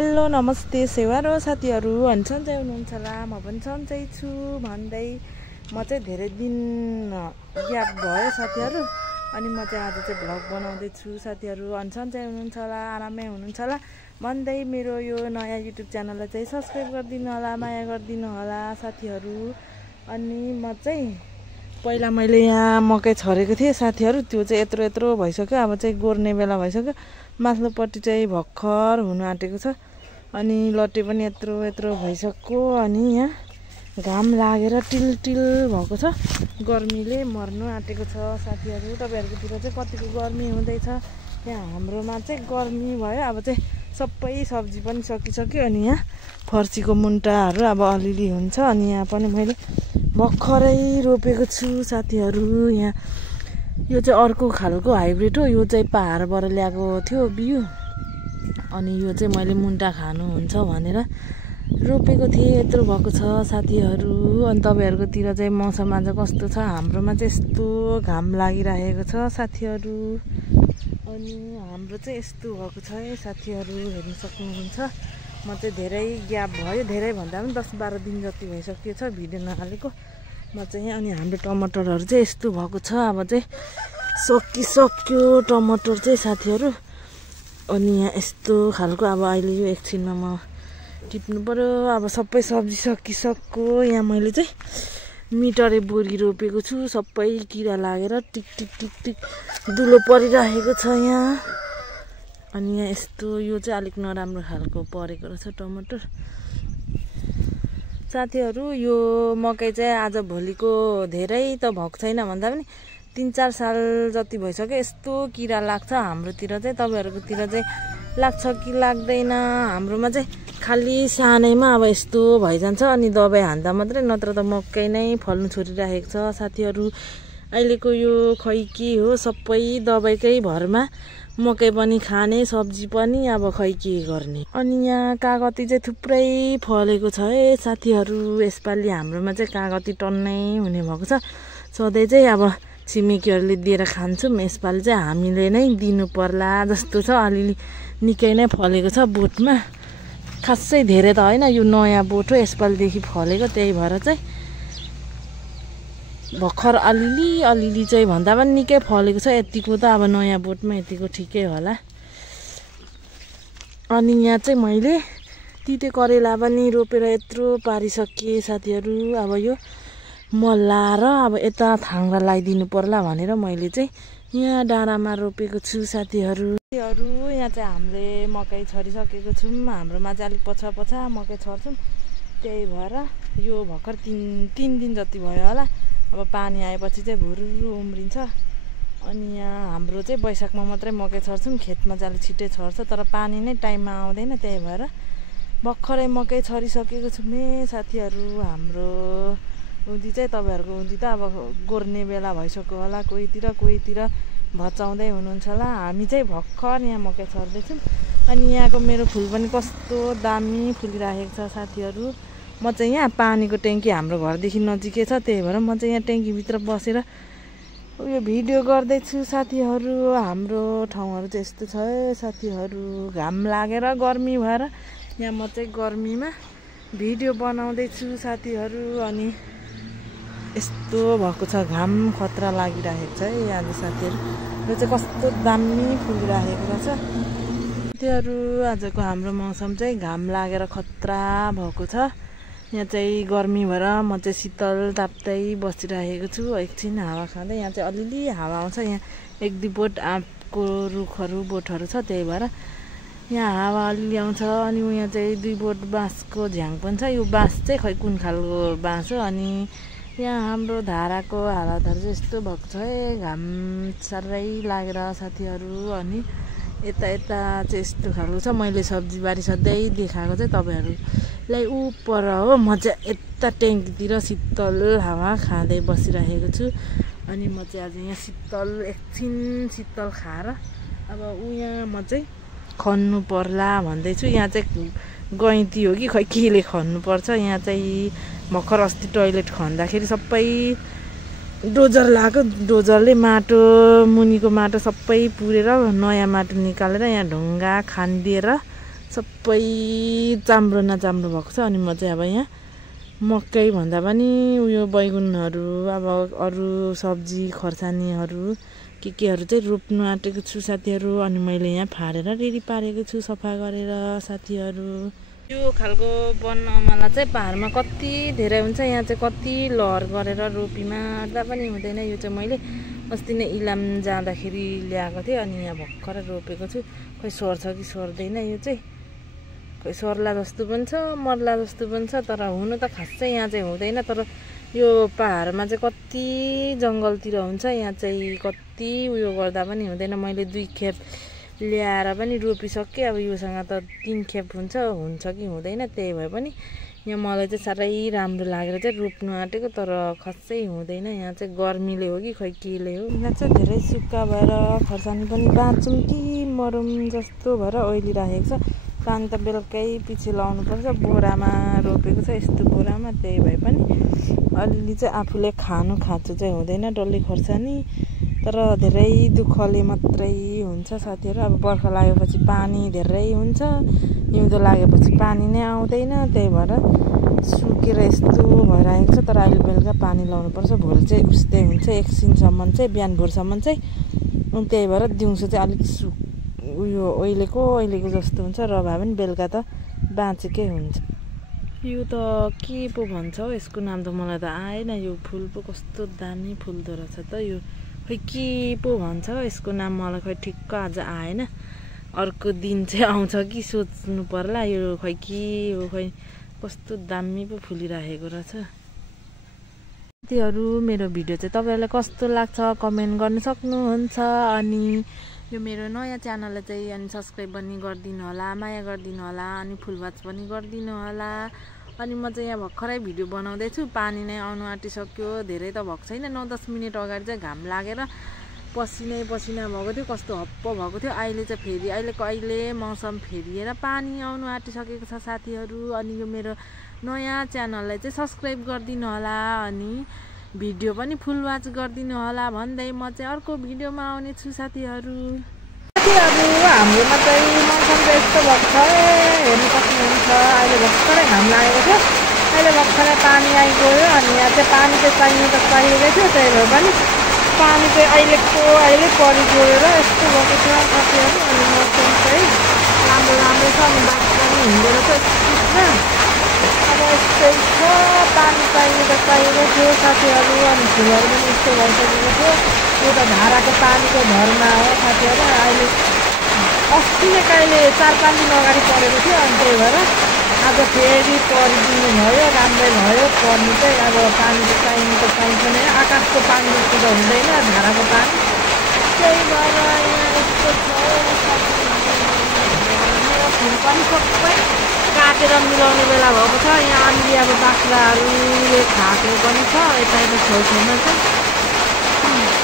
Hello नमस्ते सेवारो साथीहरू अनि सन्चै हुनुहुन्छ होला म पनि सन्चै छु भन्दै म चाहिँ धेरै दिन ग्याप भयो साथीहरू अनि म चाहिँ आज चाहिँ भ्लग बनाउँदै छु साथीहरू अनि सन्चै हुनुहुन्छ होला आरामै हुनुहुन्छ होला भन्दै मेरो यो नयाँ युट्युब च्यानललाई चाहिँ सब्स्क्राइब गरिदिनु होला माया गरिदिनु होला साथीहरू। अनि म चाहिँ पहिला मैले यहाँ मकै छरेको थिएँ साथीहरू, त्यो चाहिँ यत्रो यत्रो भइसक्यो, अब चाहिँ गोर्ने बेला भइसक्यो। माथिल्लोपट्टि चाहिँ भर्खर हुनु आँटेको छ अनि लट्टे पनि यत्रो यत्रो भइसक्यो अनि यहाँ घाम लागेर टिल टिल भएको छ, गर्मीले मर्नु आँटेको छ साथीहरू। तपाईहरुकोतिर चाहिँ कतिको गर्मी हुँदैछ? यहाँ हाम्रोमा चाहिँ गर्मी भयो। अब चाहिँ सबै सब्जी पनि सकिसक्यो अनि यहाँ फर्सीको मुन्टाहरू अब अलिअलि हुन्छ अनि यहाँ पनि मैले भर्खरै रोपेको छु साथीहरू। यहाँ यो चाहिँ अर्को खालको हाइब्रिड हो, यो चाहिँ पहाडबाट ल्याएको थियो बिउ अनि यो चाहिँ मैले मुन्टा खानुहुन्छ भनेर रोपेको थिएँ। यत्रो भएको छ साथीहरू। अनि तपाईहरुकोतिर चाहिँ मौसम आज कस्तो छ? हाम्रोमा चाहिँ यस्तो घाम लागिरहेको छ साथीहरू अनि हाम्रो चाहिँ यस्तो भएको छ है साथीहरू, हेर्न सक्नुहुन्छ। म चाहिँ धेरै ग्याप भयो, धेरै भन्दा पनि 10-12 दिन जति भइसक्यो छ भिडियो नहालेको म चाहिँ यहाँ। अनि हाम्रो टमाटरहरू चाहिँ यस्तो भएको छ, अब चाहिँ सकिसक्यो टमाटर चाहिँ साथीहरू। अनि यहाँ यस्तो खालको अब अहिले यो एकछिनमा म टिप्नु पर्यो। अब सबै सब्जी सकिसक्यो। यहाँ मैले चाहिँ मिटरे बोरी रोपेको छु, सबै किरा लागेर टिक टिक टिक टिक दुलो परिरहेको छ यहाँ। अनि यहाँ यस्तो यो चाहिँ अलिक नराम्रो खालको परेको रहेछ टमाटर साथीहरू। यो मकै चाहिँ आज भोलिको धेरै त भएको छैन भन्दा पनि 3-4 साल जति भइसक्यो यस्तो किरा लाग्छ हाम्रोतिर चाहिँ। तपाईहरुकोतिर चाहिँ लाग्छ कि लाग्दैन? हाम्रोमा चाहिँ खाली सानैमा अब यस्तो भइजान्छ अनि दबाई हान्दा मात्रै, नत्र त मकै नै फल्नु छोडिरहेको छ साथीहरू। अहिलेको यो खै के हो, सबै दबाईकै भरमा मकै पनि खाने सब्जी पनि अब खै के गर्ने। अनि यहाँ कागती चाहिँ थुप्रै फलेको छ है साथीहरू। यसपालि हाम्रोमा चाहिँ कागती टन्नै हुने भएको छ। सधैँ चाहिँ अब छिमेकीहरूले दिएर खान्छौँ, यसपालि चाहिँ हामीले नै दिनु पर्ला जस्तो छ। अलिअलि निकै नै फलेको छ बोटमा, खासै धेरै त होइन, यो नयाँ बोट हो यसपालिदेखि फलेको, त्यही भएर चाहिँ भर्खर अलिअलि चाहिँ भन्दा पनि निकै फलेको छ। यतिको त अब नयाँ बोटमा यतिको ठिकै होला। अनि यहाँ चाहिँ मैले तिते करेला पनि रोपेर यत्रो पारिसकेँ साथीहरू। अब यो मल्लाएर अब यता थाङ्रा लगाइदिनु पर्ला भनेर मैले चाहिँ यहाँ डाँडामा रोपेको छु साथीहरू। यहाँ चाहिँ हामीले मकै छरिसकेको छौँ। हाम्रोमा चाहिँ अलिक पछि मकै छर्छौँ, त्यही भएर यो भर्खर 3 दिन जति भयो होला। अब पानी आएपछि चाहिँ भुरु उम्रिन्छ। अनि यहाँ हाम्रो चाहिँ वैशाखमा मात्रै मकै छर्छौँ, खेतमा चाहिँ अलिक छिट्टै छर्छ, तर पानी नै टाइममा आउँदैन, त्यही भएर भर्खरै मकै छरिसकेको छु साथीहरू। हाम्रो उदी चाहिँ तपाईहरुको उदी त अब गोर्ने बेला भइसक्यो होला, कोहीतिर भचाउँदै हुनुहुन्छ होला। हामी चाहिँ भर्खर यहाँ मकै छर्दैछौँ। अनि यहाँको मेरो फुल पनि कस्तो दामी फुलिरहेको छ साथीहरू। म चाहिँ यहाँ पानीको ट्याङ्की हाम्रो घरदेखि नजिकै छ, त्यही भएर म चाहिँ यहाँ ट्याङ्कीभित्र बसेर उयो भिडियो गर्दैछु साथीहरू। हाम्रो ठाउँहरू चाहिँ यस्तो छ है साथीहरू, घाम लागेर गर्मी भएर यहाँ म चाहिँ गर्मीमा भिडियो बनाउँदैछु साथीहरू। अनि यस्तो भएको छ, घाम खतरा लागिरहेको छ है आज साथीहरू। यो चाहिँ कस्तो दामी फुलिरहेको रहेछ साथीहरू। आजको हाम्रो मौसम चाहिँ घाम लागेर खतरा भएको छ। यहाँ चाहिँ गर्मी भएर म चाहिँ शीतल ताप्दै बसिरहेको छु, एकछिन हावा खाँदै। यहाँ चाहिँ अलिअलि हावा आउँछ, यहाँ 1-2 बोट आँपको बोटहरू छ, त्यही भएर यहाँ हावा अलिअलि आउँछ। अनि यहाँ चाहिँ 2 बोट बाँसको झ्याङ पनि छ। यो बाँस चाहिँ खै कुन खालको बाँस हो। अनि यहाँ हाम्रो धाराको हालतहरू चाहिँ यस्तो भएको छ है, घाम साह्रै लागेर साथीहरू। अनि यता चाहिँ यस्तो खालको छ। मैले सब्जीबारी सधैँ देखाएको चाहिँ तपाईहरुलाई उपर हो, म चाहिँ यता ट्याङ्कीतिर शीतल हावा खाँदै बसिरहेको छु। अनि म चाहिँ आज यहाँ एकछिन शीतल खाएर अब यहाँ म चाहिँ खन्नु पर्ला भन्दैछु। यहाँ चाहिँ गैँती हो कि खै केले खन्नुपर्छ। यहाँ चाहिँ भर्खर अस्ति टोइलेट खन्दाखेरि सबै डोजर लाग्यो, डोजरले माटो मुनिको माटो सबै पुरेर नयाँ माटो निकालेर यहाँ ढुङ्गा खानिदिएर सबै चाम्रो नचाम्रो भएको छ। अनि म चाहिँ अब यहाँ मकै भन्दा पनि उयो बैगुनहरू अब अरू सब्जी खर्सानीहरू केहरू चाहिँ रोप्नु आँटेको छु साथीहरू। अनि मैले यहाँ फाडेर रेडी पारेको छु सफा गरेर साथीहरू। यो खालको वन अमला चाहिँ पाहाडमा कति धेरै हुन्छ, यहाँ चाहिँ कति लहर गरेर रोपी मार्दा पनि हुँदैन। यो चाहिँ मैले अस्ति नै इलाम जाँदाखेरि ल्याएको थिएँ अनि यहाँ भर्खर रोपेको छु। खोइ सर्छ कि सर्दैन, यो चाहिँ खोइ सर्ला जस्तो पनि छ मर्ला जस्तो पनि छ। तर हुनु त खासै यहाँ चाहिँ हुँदैन, तर यो पाहाडमा चाहिँ कति जङ्गलतिर हुन्छ, यहाँ चाहिँ कति उयो गर्दा पनि हुँदैन। मैले 2 खेप ल्याएर पनि रोपिसकेँ। अब योसँग त 3 खेप हुन्छ कि हुँदैन। त्यही भए पनि यहाँ मलाई चाहिँ साह्रै राम्रो लागेर चाहिँ रोप्नु आँटेको, तर खासै हुँदैन। यहाँ चाहिँ गर्मीले हो कि खोइ केले हो। यहाँ चाहिँ धेरै सुक्खा भएर खर्सानी पनि बाँचौँ कि मरौँ जस्तो भएर ओइलिराखेको छ। पानी त बेलुकै पछि लाउनुपर्छ। बोरामा रोपेको छ यस्तो बोरामा, त्यही भए पनि अलिअलि चाहिँ आफूले खानु खाँचो चाहिँ हुँदैन डल्ले खोर्सानी। तर धेरै दुःखले मात्रै हुन्छ साथीहरू। अब बर्खा लागेपछि पानी धेरै हुन्छ, हिउँदो लागेपछि पानी नै आउँदैन, त्यही भएर सुकेर यस्तो भइरहेको छ। तर अहिले बेलुका पानी लाउनुपर्छ, भोलि चाहिँ उस्तै हुन्छ एकछिनसम्म चाहिँ, बिहान भोरसम्म चाहिँ। त्यही भएर दिउँसो चाहिँ अलिक उयो ओइलेको जस्तो हुन्छ, र भए पनि बेलुका त बाँचेकै हुन्छ। यो त के पो भन्छ हौ, यसको नाम त मलाई त आएन। यो फुल पो कस्तो दामी फुल्दो रहेछ त। यो खोइ के पो भन्छ यसको नाम, मलाई खोइ ठिक्क आज आएन। अर्को दिन चाहिँ आउँछ कि सोच्नु पर्ला। यो खोइ के हो, खोइ कस्तो दामी पो फुलिराखेको रहेछ। साथीहरू मेरो भिडियो चाहिँ तपाईँहरूलाई कस्तो लाग्छ कमेन्ट गर्न सक्नुहुन्छ। अनि यो मेरो नयाँ च्यानललाई चाहिँ अनि सब्सक्राइब पनि गरिदिनु होला, माया गरिदिनु होला, अनि फुलवाच पनि गरिदिनु होला। अनि म चाहिँ यहाँ भर्खरै भिडियो बनाउँदैछु, पानी नै आउनु आँटिसक्यो। धेरै त भएको छैन, 9-10 मिनट अगाडि चाहिँ घाम लागेर पसिनै पसिना भएको थियो, कस्तो हप्प भएको थियो। अहिले चाहिँ फेरि अहिले मौसम फेरिएर पानी आउनु आँटिसकेको छ साथीहरू। अनि यो मेरो नयाँ च्यानललाई चाहिँ सब्सक्राइब गरिदिनु होला, अनि भिडियो पनि फुल वाच गरिदिनु होला भन्दै म चाहिँ अर्को भिडियोमा आउने छु साथीहरू। हाम्रोमा चाहिँ मौसम चाहिँ यस्तो भएको छ, हेर्नु सक्नुहुन्छ। अहिले भर्खरै घाम लागेको थियो, अहिले भर्खरै पानी आइगयो। अनि यहाँ चाहिँ पानी चाहिँ चाहिनु त चाहिएकै थियो, त्यही भएर पनि पानी चाहिँ अहिले परिगएर यस्तो भएको छ साथीहरू। अनि मौसम चाहिँ राम्रो छ, अनि बाटो पनि हिँडेर चाहिँ यस्तो अब यस्तै छ। पानी चाहिनु त चाहिएको थियो साथीहरू। अनि फुलहरू पनि यस्तो भइसकेको थियो। यो त धाराको पानीको भरमा हो साथीहरू। अहिले अस्ति नै कहिले 4-5 दिन अगाडि परेको थियो, अनि त्यही भएर आज फेरि परिदिनु भयो, राम्रै भयो। पर्नु चाहिँ अब पानी त चाहिनु त चाहिन्छ नै, आकाशको पानी जस्तो त हुँदैन धाराको पानी। त्यही भएर यहाँ यस्तो छ फुल पनि सबै काटेर मिलाउने बेला भएको छ। यहाँ अलि अब बाख्राहरूले खाएको पनि छ, यता छेउछाउमा चाहिँ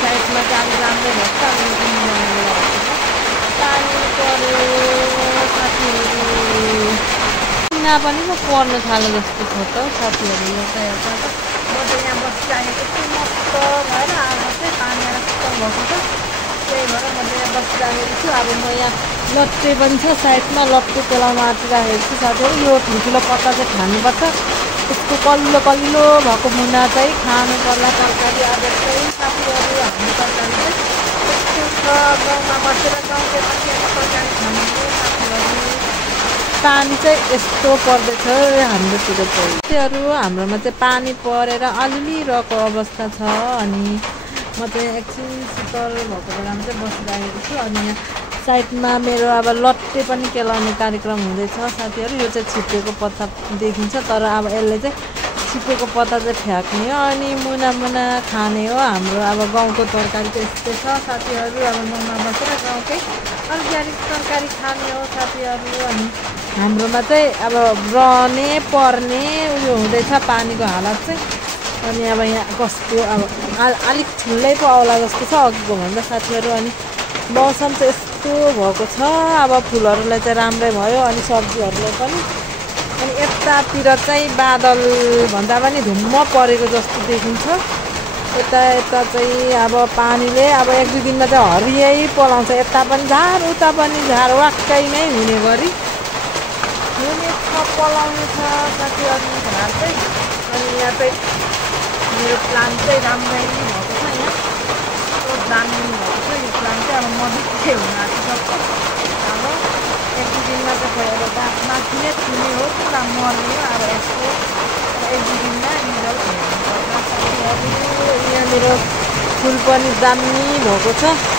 साइडमा चाहिँ अलि राम्रो भएको छ। अनि मिलाउने बेला भएको छ, पानी पऱ्यो साथीहरू। सिना पनि पो पर्न थाल्यो जस्तो छ त साथीहरू। यता म चाहिँ यहाँ बसिरहेको छु मस्त भएर। आज चाहिँ पानी यस्तो भएको छ, त्यही भएर म चाहिँ यहाँ बसिरहेको छु। अब म यहाँ लट्टे पनि छ साइडमा, लट्टे पेलाउन आँटिरहेको छु साथीहरू। यो ठुल्ठुलो पत्ता चाहिँ खानुपर्छ, यसको कलिलो भएको मुना चाहिँ खानु पर्ला तरकारी। आज चाहिँ साथीहरू हाम्रो तरकारी चाहिँ यस्तो छ, गाउँमा बसेर गाउँले मान्छेको तरकारी खानु साथीहरू। पानी चाहिँ यस्तो पर्दैछ हाम्रोतिर चाहिँ साथीहरू। हाम्रोमा चाहिँ पानी परेर अलिअलि रहेको अवस्था छ। अनि म चाहिँ एकछिन शीतल भएको बेलामा चाहिँ बसिरहेको छु। अनि यहाँ साइडमा मेरो अब लट्टे पनि केलाउने कार्यक्रम हुँदैछ साथीहरू। यो चाहिँ छिपेको पत्ता देखिन्छ, तर अब यसले चाहिँ छिपेको पत्ता चाहिँ फ्याँक्ने हो, अनि मुना खाने हो। हाम्रो अब गाउँको तरकारी चाहिँ यस्तै छ साथीहरू। अब गाउँमा बसेर गाउँकै अर्ग्यानिक तरकारी खाने हो साथीहरू। अनि हाम्रोमा चाहिँ अब रहने पर्ने उयो हुँदैछ पानीको हालत चाहिँ। अनि अब यहाँ कस्तो अब अलिक ठुलै पो आउला जस्तो छ अघिको भन्दा साथीहरू। अनि मौसम चाहिँ यस्तो भएको छ, अब फुलहरूलाई चाहिँ राम्रै भयो, अनि सब्जीहरूलाई पनि। अनि यतातिर चाहिँ बादल भन्दा पनि धुम्म परेको जस्तो देखिन्छ। यता चाहिँ अब पानीले अब 1-2 दिनमा चाहिँ हरियै पलाउँछ। यता पनि झार उता पनि झार वाक्कै नै हुने गरी हुने छ पलाउने छ साथीहरू झार चाहिँ। अनि यहाँ चाहिँ मेरो प्लान चाहिँ राम्रै भएको छ। यहाँ कस्तो दामी भएको छ यो प्लान चाहिँ। अब मधुकै हुन आँटिसक्छ। अब एक दुई दिनमा त गएर गाछ माथि नै थुने हो पुरा मर्ने हो। अब यसको एक दुई दिनमा रिजल्ट हेर्नुपर्छ साथीहरू। यहाँनिर फुल पनि दामी भएको छ।